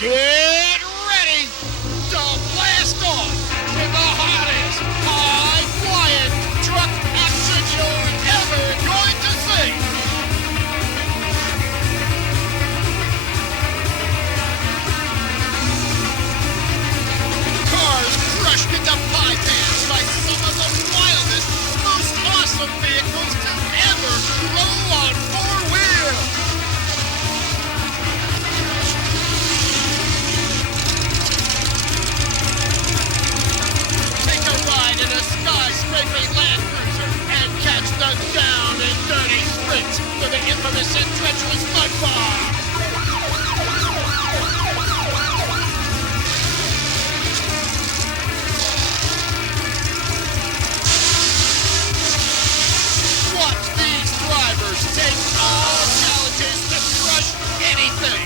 Get ready to blast off in the hottest, high-flying truck action you're ever going to see. Cars crushed into pie pans by some of the wildest, most awesome vehicles to ever roll on four wheels. Ride in a skyscraping Land Cruiser and catch the down and dirty sprints for the infamous and treacherous mud bar. Watch these drivers take all challenges to crush anything.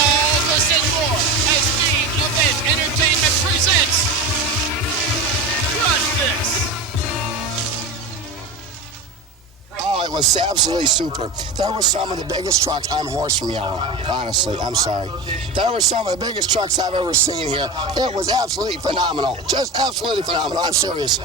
All this and more as Main Event Entertainment presents Crush This! Oh, it was absolutely super. There were some of the biggest trucks. I'm hoarse from yelling. Honestly, I'm sorry. There were some of the biggest trucks I've ever seen here. It was absolutely phenomenal. Just absolutely phenomenal. I'm serious.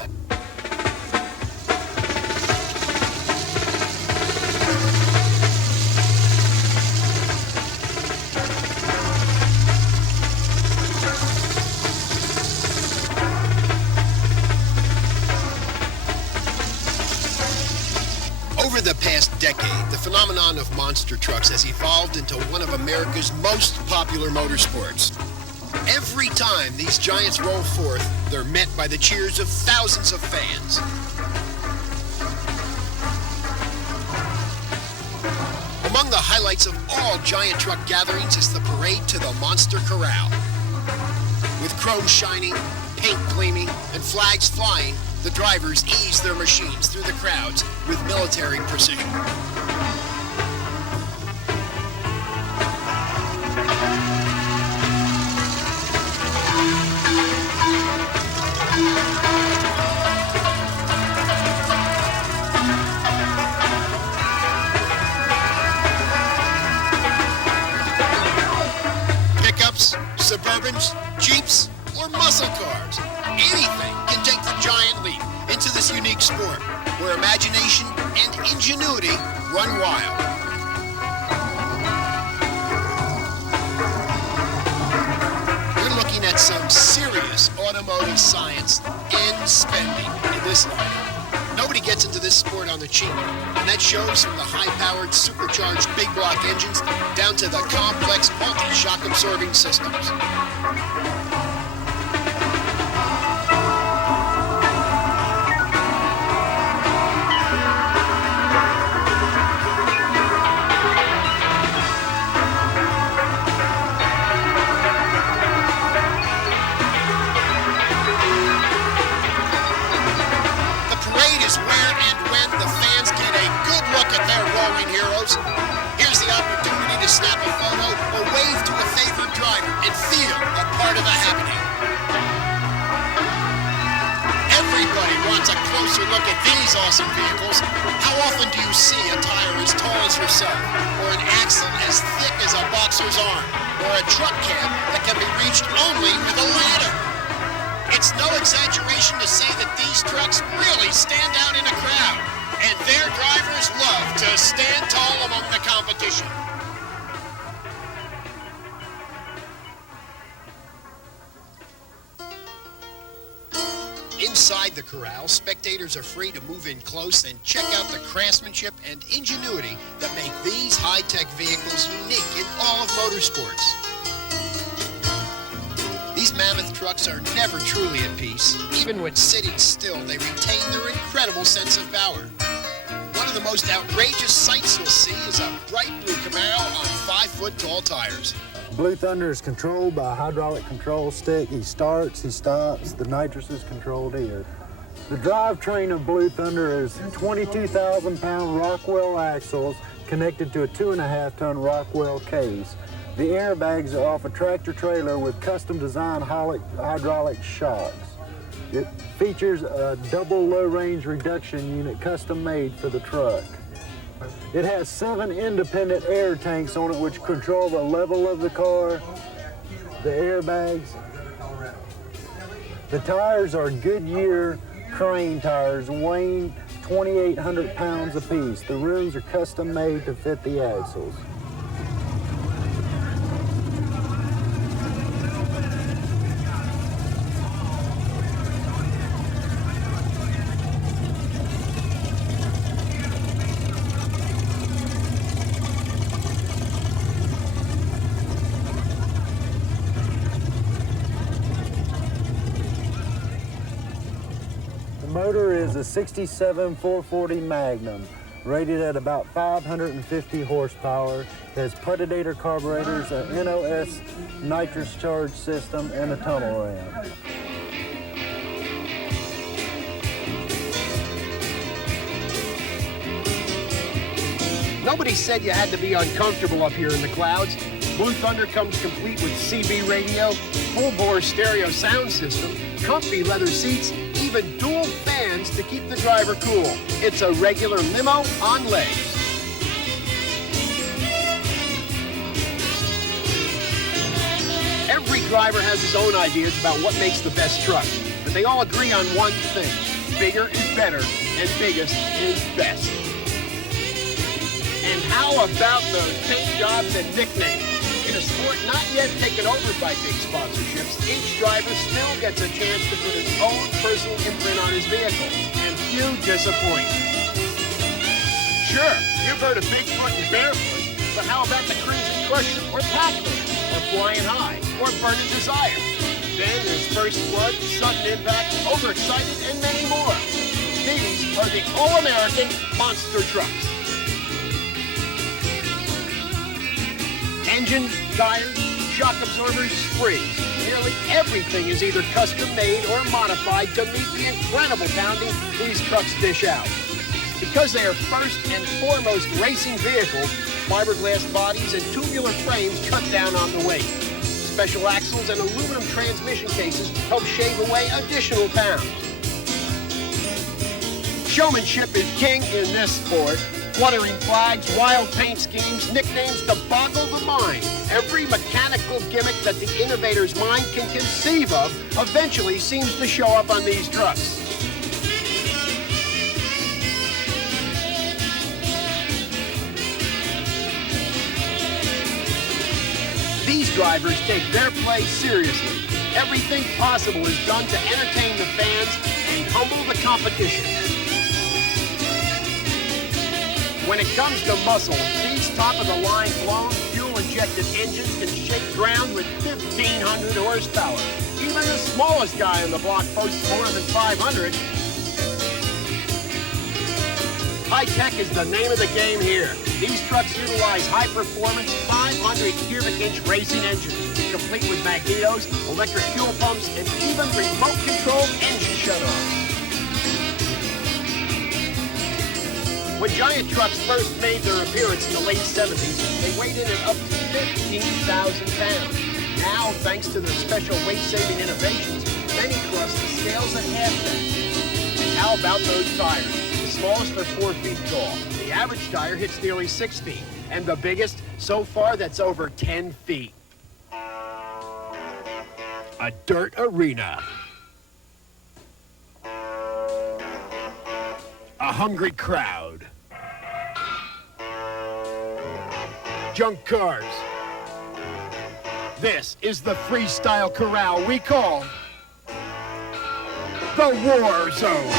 Over the past decade, the phenomenon of monster trucks has evolved into one of America's most popular motorsports. Every time these giants roll forth, they're met by the cheers of thousands of fans. Among the highlights of all giant truck gatherings is the parade to the Monster Corral. With chrome shining, paint gleaming, and flags flying, the drivers ease their machines through the crowds with military precision. Pickups, Suburbans, Jeeps, or muscle cars. Anything can take the giant leap into this unique sport where imagination and ingenuity run wild. We're looking at some serious automotive science and spending in this line. Nobody gets into this sport on the cheap, and that shows from the high-powered, supercharged big block engines down to the complex multi-shock absorbing systems. Here's the opportunity to snap a photo or wave to a favorite driver and feel a part of the happening. Everybody wants a closer look at these awesome vehicles. How often do you see a tire as tall as yourself, or an axle as thick as a boxer's arm, or a truck cab that can be reached only with a ladder? It's no exaggeration to say that these trucks really stand out in a crowd. And their drivers love to stand tall among the competition. Inside the corral, spectators are free to move in close and check out the craftsmanship and ingenuity that make these high-tech vehicles unique in all of motorsports. These mammoth trucks are never truly at peace. Even when sitting still, they retain their incredible sense of power. One of the most outrageous sights you'll see is a bright blue Camaro on 5-foot-tall tires. Blue Thunder is controlled by a hydraulic control stick. He starts, he stops. The nitrous is controlled here. The drivetrain of Blue Thunder is 22,000-pound Rockwell axles connected to a 2.5-ton Rockwell case. The airbags are off a tractor trailer with custom-designed hydraulic shocks. It features a double low-range reduction unit custom-made for the truck. It has 7 independent air tanks on it which control the level of the car, the airbags. The tires are Goodyear crane tires weighing 2,800 pounds apiece. The rims are custom made to fit the axles. The motor is a 67 440 Magnum, rated at about 550 horsepower. It has Papadeas carburetors, a NOS nitrous charge system, and a tunnel ramp. Nobody said you had to be uncomfortable up here in the clouds. Blue Thunder comes complete with CB radio, full-bore stereo sound system, comfy leather seats, even dual fans to keep the driver cool. It's a regular limo on legs. Every driver has his own ideas about what makes the best truck, but they all agree on one thing. Bigger is better, and biggest is best. And how about those paint jobs and nicknames? In a sport not yet taken over by big sponsorships, each driver still gets a chance to put his own personal imprint on his vehicle, and few disappoint. Sure, you've heard of Bigfoot and Barefoot, but how about the Crimson Crusher, or Pac-Man, or Flying High, or Burning Desire? Then there's First Blood, Sudden Impact, Overexcited, and many more. These are the all-American monster trucks. Engines, tires, shock absorbers, springs. Nearly everything is either custom-made or modified to meet the incredible pounding these trucks dish out. Because they are first and foremost racing vehicles, fiberglass bodies and tubular frames cut down on the weight. Special axles and aluminum transmission cases help shave away additional pounds. Showmanship is king in this sport. Fluttering flags, wild paint schemes, nicknames to boggle the mind. Every mechanical gimmick that the innovator's mind can conceive of eventually seems to show up on these trucks. These drivers take their play seriously. Everything possible is done to entertain the fans and humble the competition. When it comes to muscle, these top-of-the-line blown, fuel-injected engines can shake ground with 1,500 horsepower. Even the smallest guy on the block boasts more than 500. High-tech is the name of the game here. These trucks utilize high-performance, 500-cubic-inch racing engines, complete with magnetos, electric fuel pumps, and even remote-controlled engine shutoffs. When giant trucks first made their appearance in the late 70s, they weighed in at up to 15,000 pounds. Now, thanks to their special weight-saving innovations, many cross the scales at half that. And how about those tires? The smallest are 4 feet tall. The average tire hits nearly 6 feet. And the biggest, so far, that's over 10 feet. A dirt arena. A hungry crowd. Junk cars. This is the freestyle corral we call the War Zone.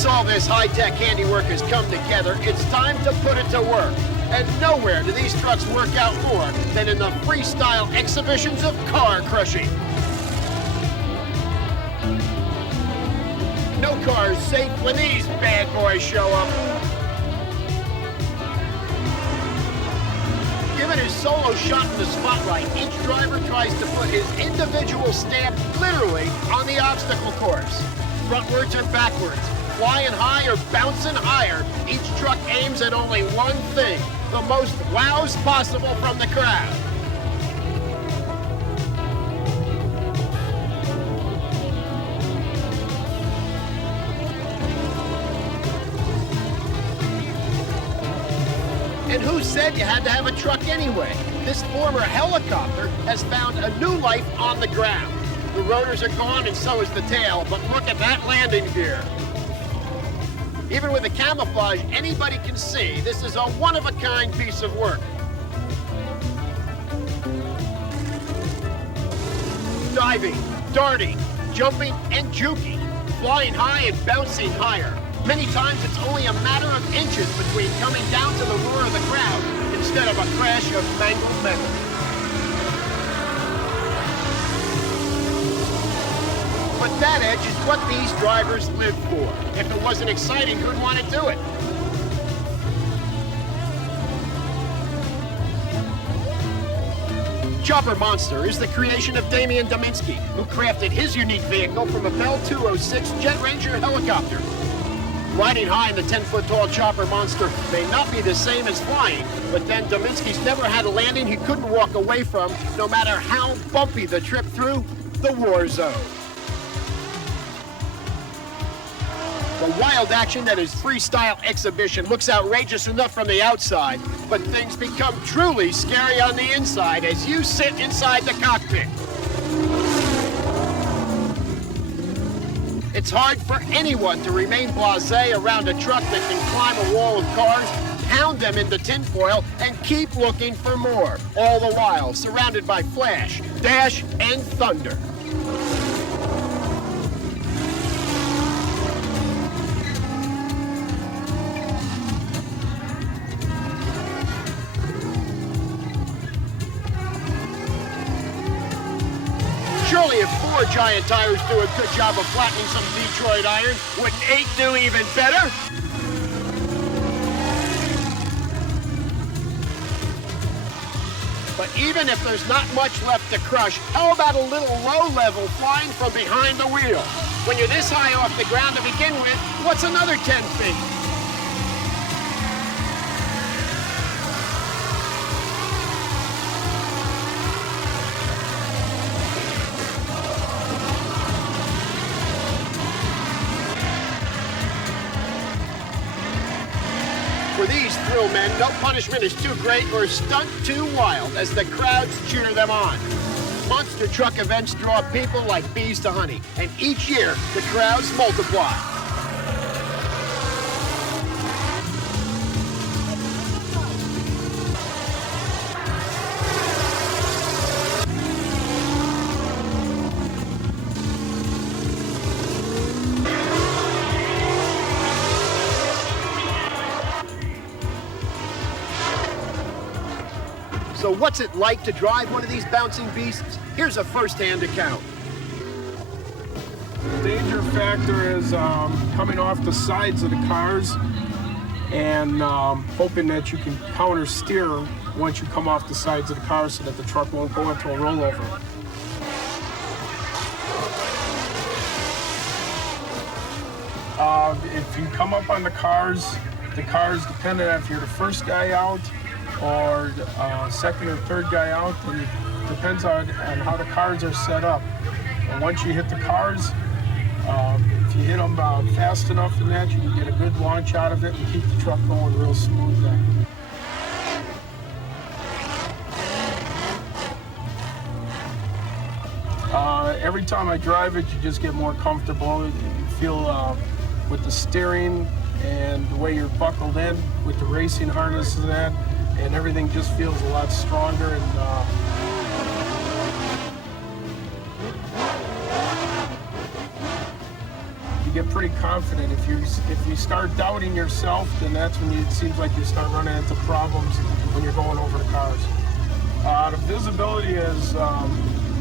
Once all this high-tech handiwork has come together, it's time to put it to work. And nowhere do these trucks work out more than in the freestyle exhibitions of car crushing. No car is safe when these bad boys show up. Given his solo shot in the spotlight, each driver tries to put his individual stamp literally on the obstacle course. Frontwards or backwards, flying high or bouncing higher, each truck aims at only one thing, the most wows possible from the crowd. And who said you had to have a truck anyway? This former helicopter has found a new life on the ground. The rotors are gone and so is the tail, but look at that landing gear. Even with the camouflage, anybody can see this is a one-of-a-kind piece of work. Diving, darting, jumping, and juking, flying high and bouncing higher. Many times it's only a matter of inches between coming down to the roar of the crowd instead of a crash of mangled metal. But that edge is what these drivers live for. If it wasn't exciting, who'd want to do it? Chopper Monster is the creation of Damian Dominski, who crafted his unique vehicle from a Bell 206 Jet Ranger helicopter. Riding high in the 10-foot-tall Chopper Monster may not be the same as flying, but then Dominski's never had a landing he couldn't walk away from, no matter how bumpy the trip through the war zone. The wild action that is freestyle exhibition looks outrageous enough from the outside, but things become truly scary on the inside as you sit inside the cockpit. It's hard for anyone to remain blasé around a truck that can climb a wall of cars, pound them into tinfoil, and keep looking for more, all the while surrounded by flash, dash, and thunder. Surely if 4 giant tires do a good job of flattening some Detroit iron, wouldn't 8 do even better? But even if there's not much left to crush, how about a little low-level flying from behind the wheel? When you're this high off the ground to begin with, what's another 10 feet? For these thrill men, no punishment is too great or stunt too wild as the crowds cheer them on. Monster truck events draw people like bees to honey, and each year the crowds multiply. So what's it like to drive one of these bouncing beasts? Here's a first-hand account. The danger factor is coming off the sides of the cars and hoping that you can counter steer once you come off the sides of the car so that the truck won't go into a rollover. If you come up on the cars, depending on if you're the first guy out or second or third guy out, and it depends on how the cars are set up. And once you hit the cars, if you hit them fast enough in that, you can get a good launch out of it and keep the truck going real smooth then. Every time I drive it, you just get more comfortable. You feel with the steering and the way you're buckled in with the racing harness and that, and everything just feels a lot stronger. And you get pretty confident. If you start doubting yourself, then that's when it seems like you start running into problems when you're going over the cars. The visibility is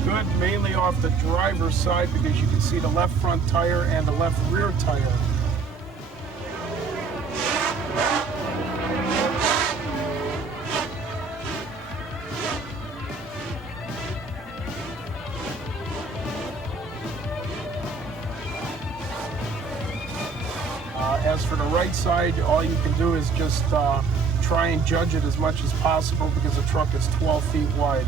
good mainly off the driver's side because you can see the left front tire and the left rear tire. As for the right side, all you can do is just try and judge it as much as possible because the truck is 12 feet wide.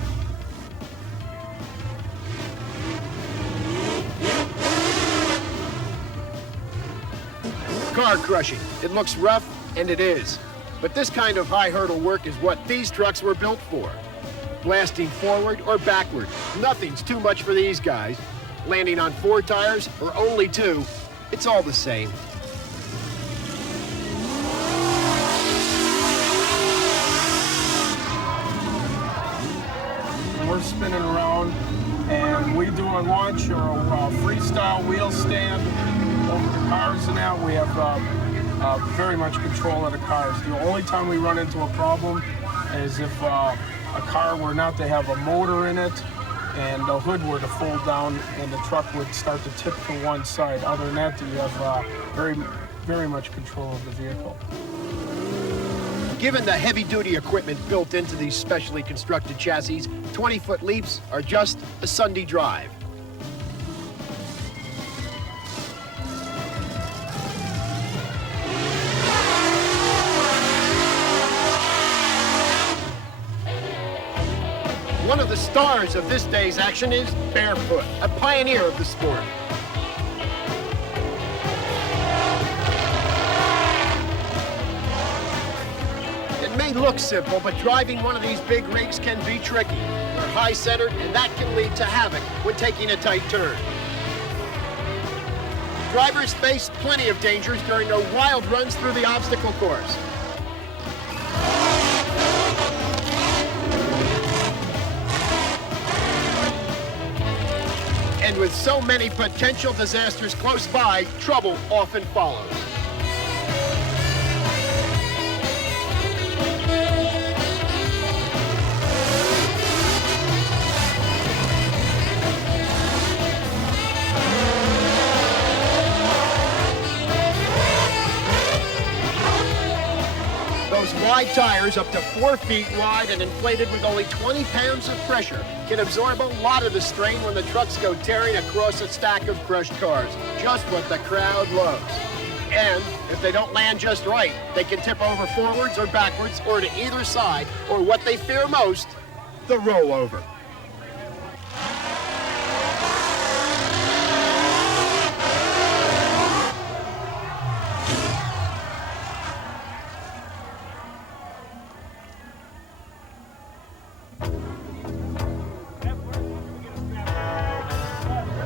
Car crushing. It looks rough, and it is. But this kind of high hurdle work is what these trucks were built for. Blasting forward or backward, nothing's too much for these guys. Landing on 4 tires or only 2, it's all the same. We're spinning around, and we do a launch or a freestyle wheel stand over the cars and that. We have very much control of the cars. The only time we run into a problem is if a car were not to have a motor in it and the hood were to fold down and the truck would start to tip to one side. Other than that, you have very much control of the vehicle. Given the heavy-duty equipment built into these specially constructed chassis, 20-foot leaps are just a Sunday drive. One of the stars of this day's action is Barefoot, a pioneer of the sport. It may look simple, but driving one of these big rigs can be tricky. They're high-centered, and that can lead to havoc when taking a tight turn. Drivers face plenty of dangers during their wild runs through the obstacle course. And with so many potential disasters close by, trouble often follows. Those wide tires, up to 4 feet wide and inflated with only 20 pounds of pressure, can absorb a lot of the strain when the trucks go tearing across a stack of crushed cars. Just what the crowd loves. And if they don't land just right, they can tip over forwards or backwards or to either side, or what they fear most, the rollover.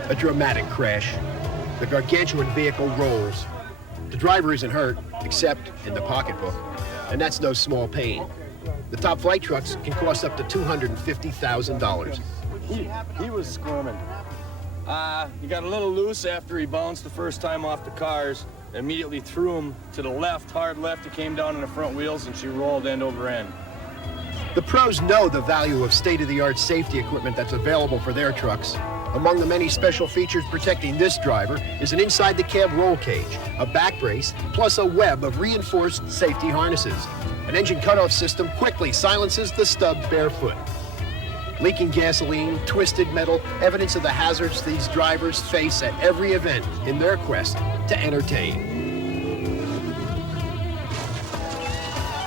A dramatic crash. The gargantuan vehicle rolls. The driver isn't hurt, except in the pocketbook, and that's no small pain. The top flight trucks can cost up to $250,000. He was squirming. He got a little loose after he bounced the first time off the cars. Immediately threw him to the left, hard left. He came down on the front wheels, and she rolled end over end. The pros know the value of state-of-the-art safety equipment that's available for their trucks. Among the many special features protecting this driver is an inside-the-cab roll cage, a back brace, plus a web of reinforced safety harnesses. An engine cutoff system quickly silences the stub Barefoot. Leaking gasoline, twisted metal, evidence of the hazards these drivers face at every event in their quest to entertain.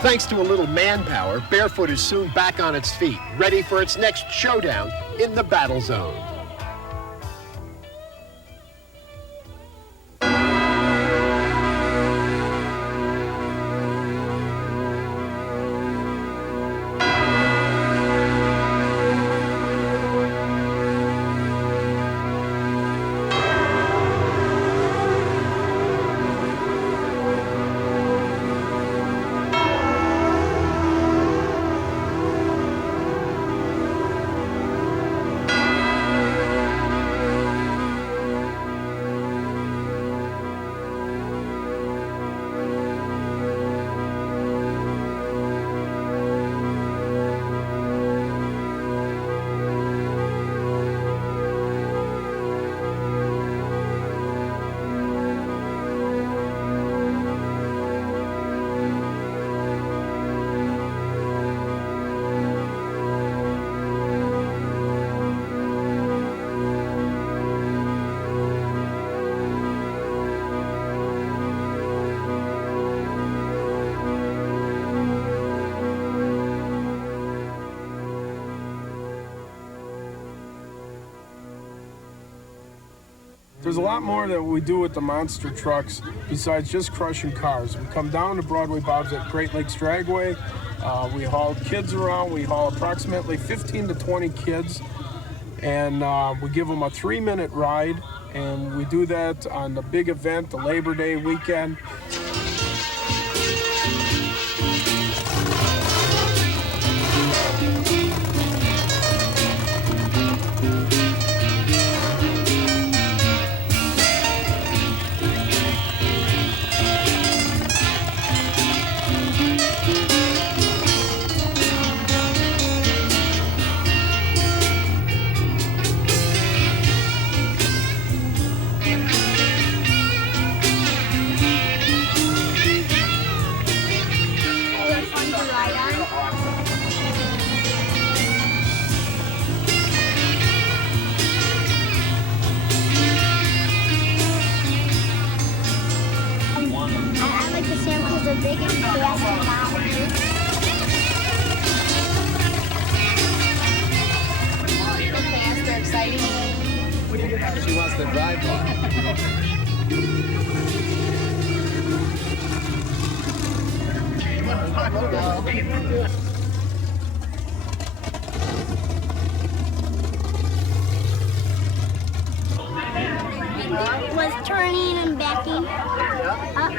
Thanks to a little manpower, Barefoot is soon back on its feet, ready for its next showdown in the battle zone. There's a lot more that we do with the monster trucks besides just crushing cars. We come down to Broadway Bob's at Great Lakes Dragway. We haul kids around. We haul approximately 15 to 20 kids, and we give them a 3-minute ride, and we do that on the big event, the Labor Day weekend. Big and fast and loud. Fast, they're exciting. She wants to drive one. Was turning and backing up.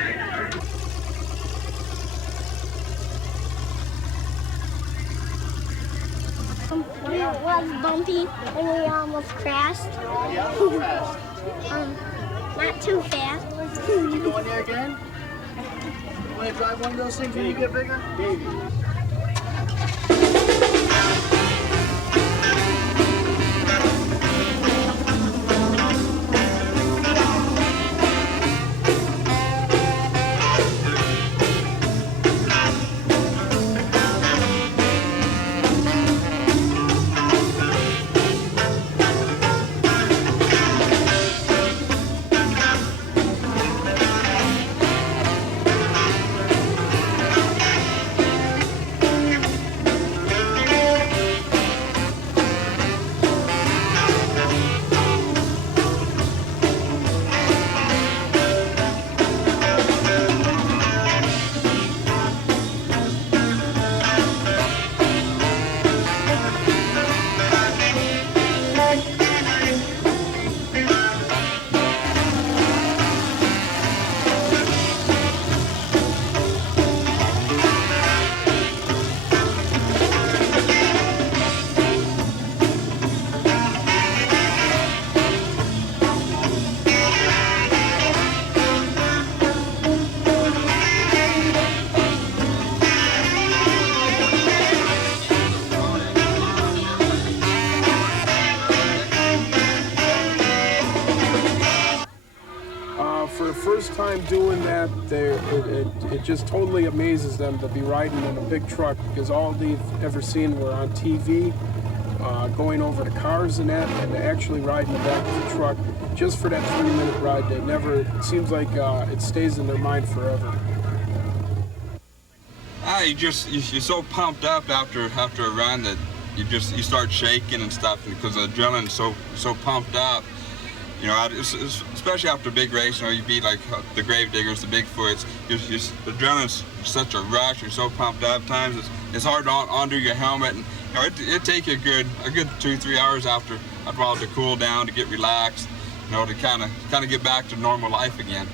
It was bumpy and we almost crashed. Not too fast. You going there again? You want to drive one of those things when you get bigger? Maybe. First time doing that, it just totally amazes them to be riding in a big truck, because all they've ever seen were on TV, going over the cars and that, and to actually ride in the back of the truck just for that 3-minute ride. It seems like it stays in their mind forever. You're so pumped up after a run that you start shaking and stuff because the adrenaline's so pumped up. You know, especially after a big race, you know, you beat like the Gravediggers, the Bigfoots. The adrenaline's such a rush. You're so pumped up. Times it's hard to undo your helmet, and you know, it take you a good 2-3 hours after a while to cool down, to get relaxed, you know, to kind of get back to normal life again.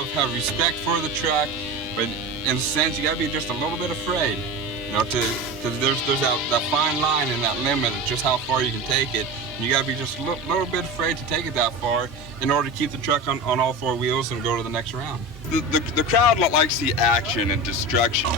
have respect for the truck, but in a sense, you gotta be just a little bit afraid, you know, because there's that fine line and that limit of just how far you can take it. And you gotta be just a little bit afraid to take it that far in order to keep the truck on all four wheels and go to the next round. The crowd likes the action and destruction.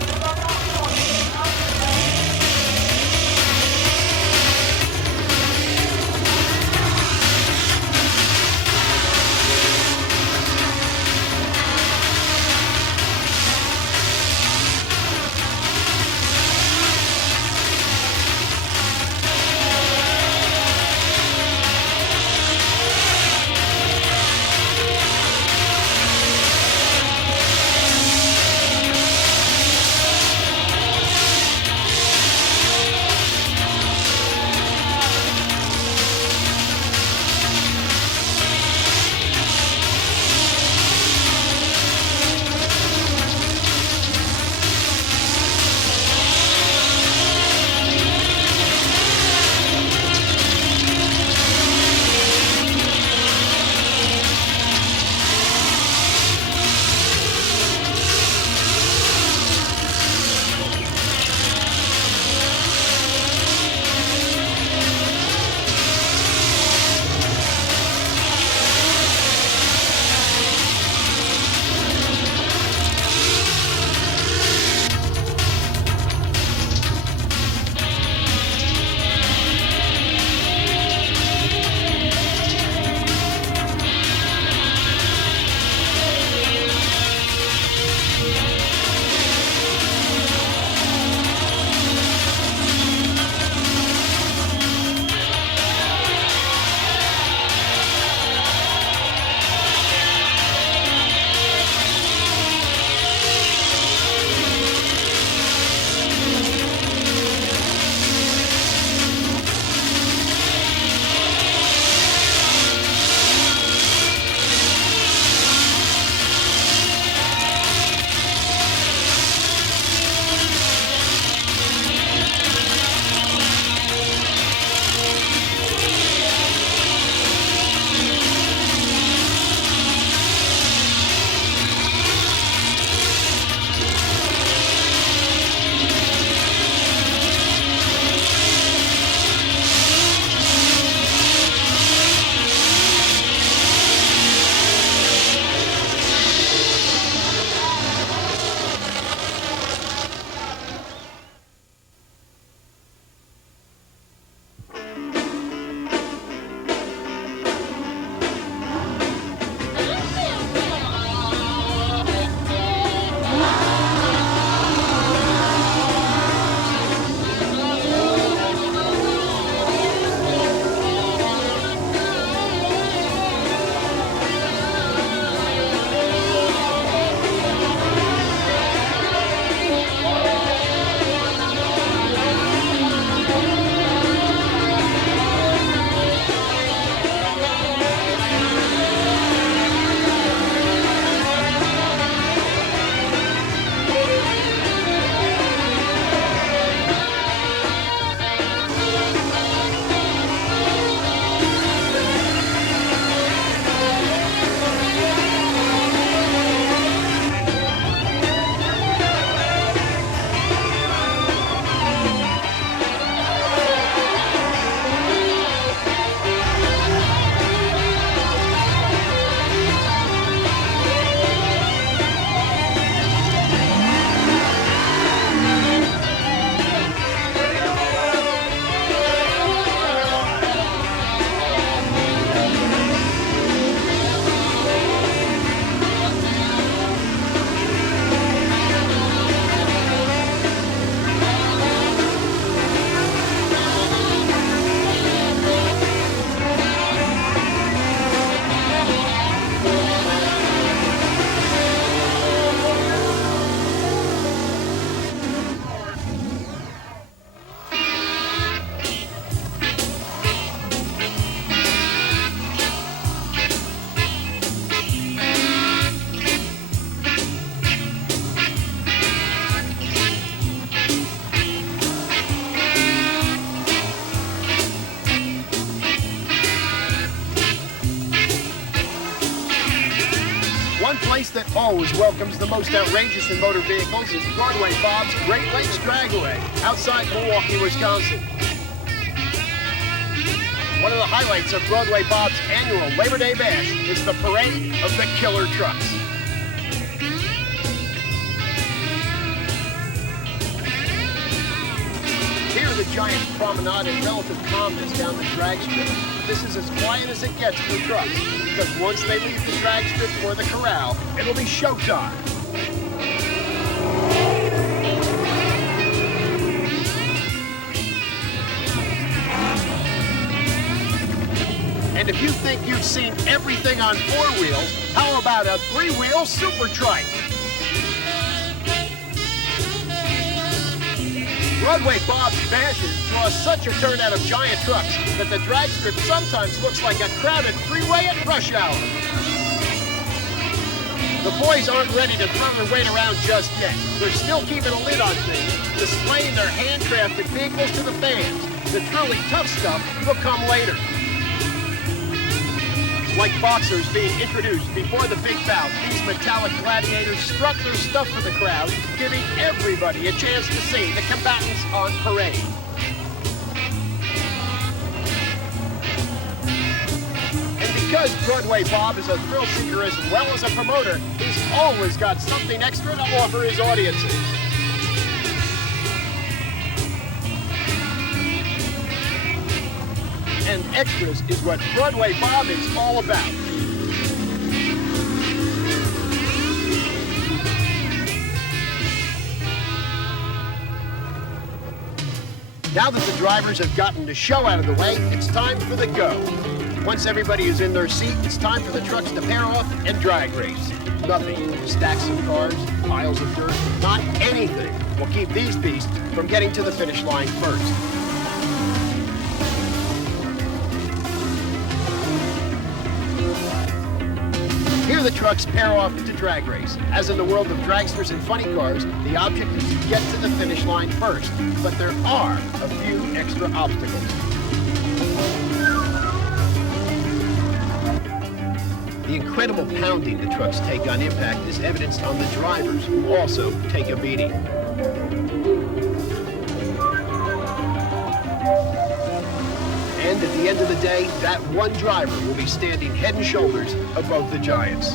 always welcomes the most outrageous in motor vehicles is Broadway Bob's Great Lakes Dragway outside Milwaukee, Wisconsin. One of the highlights of Broadway Bob's annual Labor Day Bash is the parade of the killer trucks. Here the Giants promenade in relative calmness down the drag strip. This is as quiet as it gets for trucks, because once they leave the drag strip or the corral, it'll be showtime. And if you think you've seen everything on four wheels, how about a three-wheel super trike? Broadway Bob's bashes draw such a turnout of giant trucks that the drag strip sometimes looks like a crowded freeway at rush hour. The boys aren't ready to throw their weight around just yet. They're still keeping a lid on things, displaying their handcrafted vehicles to the fans. The truly tough stuff will come later. Like boxers being introduced before the big bout, these metallic gladiators strut their stuff for the crowd, giving everybody a chance to see the combatants on parade. And because Broadway Bob is a thrill seeker as well as a promoter, he's always got something extra to offer his audiences. And extras is what Broadway Bob is all about. Now that the drivers have gotten the show out of the way, it's time for the go. Once everybody is in their seat, it's time for the trucks to pair off and drag race. Nothing, stacks of cars, piles of dirt, not anything will keep these beasts from getting to the finish line first. Here the trucks pair off to drag race. As in the world of dragsters and funny cars, the object is to get to the finish line first. But there are a few extra obstacles. The incredible pounding the trucks take on impact is evidenced on the drivers, who also take a beating. And at the end of the day, that one driver will be standing head and shoulders above the giants.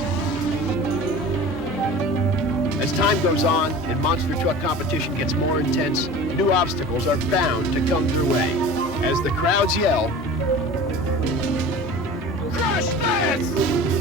As time goes on and monster truck competition gets more intense, new obstacles are bound to come their way. As the crowds yell, "Crush this!"